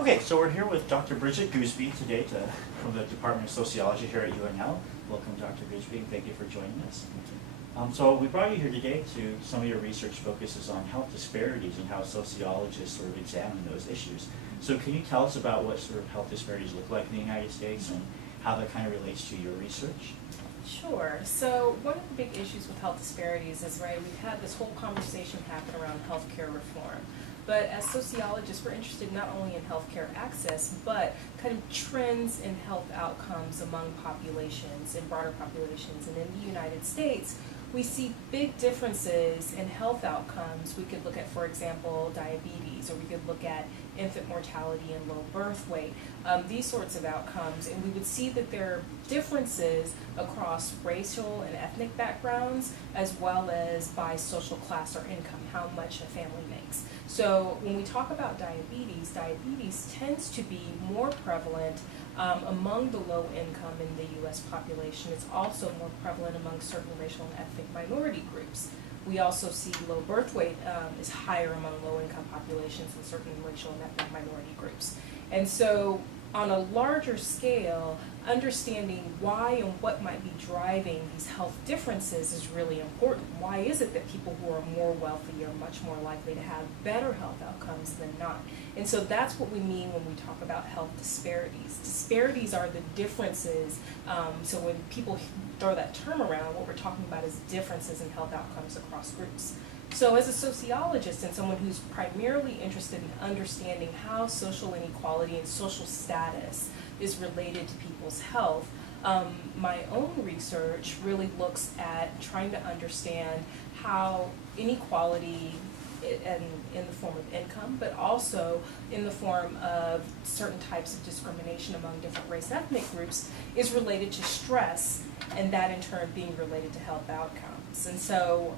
Okay, so we're here with Dr. Bridget Gooseby today from the Department of Sociology here at UNL. Welcome, Dr. Gooseby, and thank you for joining us. So we brought you here today to some of your research focuses on health disparities and how sociologists sort of examine those issues. So can you tell us about what sort of health disparities look like in the United States and how that kind of relates to your research? Sure. So one of the big issues with health disparities is, right, we've had this whole conversation happen around healthcare reform. But as sociologists, we're interested not only in healthcare access, but kind of trends in health outcomes among populations and broader populations. And in the United States, we see big differences in health outcomes. We could look at, for example, diabetes, or we could look at infant mortality and low birth weight, these sorts of outcomes. And we would see that there are differences across racial and ethnic backgrounds, as well as by social class or income, how much a family makes. So when we talk about diabetes, diabetes tends to be more prevalent among the low income in the U.S. population. It's also more prevalent among certain racial and ethnic minority groups. We also see low birth weight is higher among low income populations in certain racial and ethnic minority groups. And so on a larger scale, understanding why and what might be driving these health differences is really important. Why is it that people who are more wealthy are much more likely to have better health outcomes than not? And so that's what we mean when we talk about health disparities. Disparities are the differences. So when people throw that term around, what we're talking about is differences in health outcomes across groups. So as a sociologist and someone who's primarily interested in understanding how social inequality and social status is related to people's health, my own research really looks at trying to understand how inequality in the form of income, but also in the form of certain types of discrimination among different race ethnic groups is related to stress, and that in turn being related to health outcomes. And so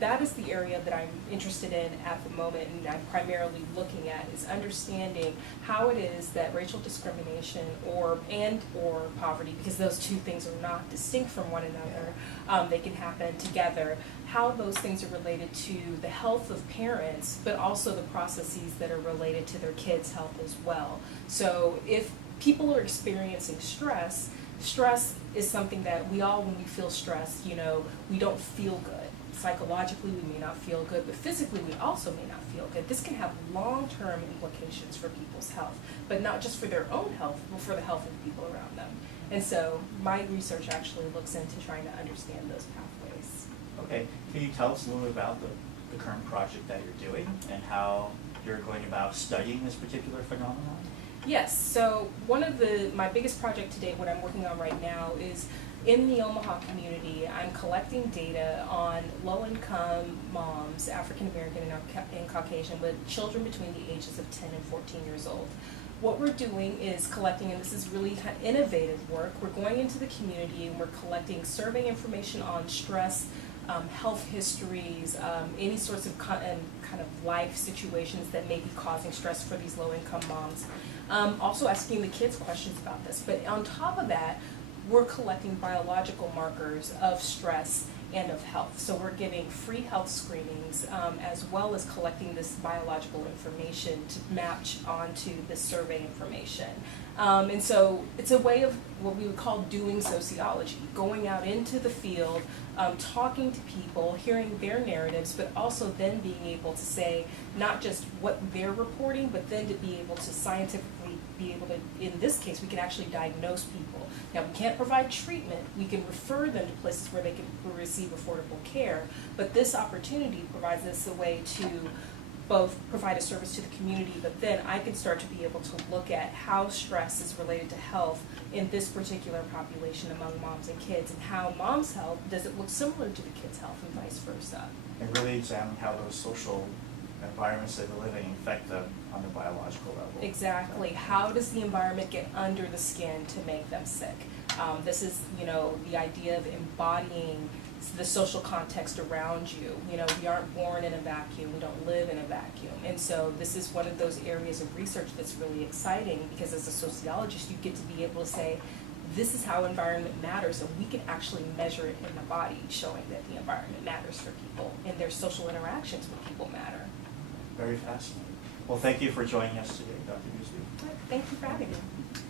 that is the area that I'm interested in at the moment, and I'm primarily looking at is understanding how it is that racial discrimination or poverty, because those two things are not distinct from one another, they can happen together, how those things are related to the health of parents, but also the processes that are related to their kids' health as well. So if people are experiencing stress, stress is something that we all, when we feel stressed, we don't feel good. Psychologically, we may not feel good, but physically, we also may not feel good. This can have long-term implications for people's health, but not just for their own health, but for the health of people around them. And so my research actually looks into trying to understand those pathways. Okay, can you tell us a little bit about the current project that you're doing and how you're going about studying this particular phenomenon? Yes, so one of my biggest project today, what I'm working on right now, is in the Omaha community. I'm collecting data on low-income moms, African American and Caucasian, with children between the ages of 10 and 14 years old. What we're doing is collecting, and this is really kind of innovative work, we're going into the community and we're collecting survey information on stress, health histories, any sorts of kind of life situations that may be causing stress for these low-income moms. Also asking the kids questions about this. But on top of that, we're collecting biological markers of stress and of health. So we're giving free health screenings as well as collecting this biological information to match onto the survey information. And so it's a way of what we would call doing sociology, going out into the field, talking to people, hearing their narratives, but also then being able to say not just what they're reporting, but then to be able to scientifically be able to, in this case, we can actually diagnose people. Now, we can't provide treatment. We can refer them to places where they can receive affordable care, but this opportunity provides us a way to both provide a service to the community, but then I can start to be able to look at how stress is related to health in this particular population among moms and kids, and how mom's health, does it look similar to the kids' health and vice versa. And really examine how those social environments that they're living affect them on the biological level. Exactly. How does the environment get under the skin to make them sick? This is, the idea of embodying the social context around you. We aren't born in a vacuum. We don't live in a vacuum. And so this is one of those areas of research that's really exciting, because as a sociologist, you get to be able to say, this is how environment matters, and we can actually measure it in the body, showing that the environment matters for people and their social interactions with people matter. Very fascinating. Well, thank you for joining us today, Dr. Gooseby. Thank you for having me.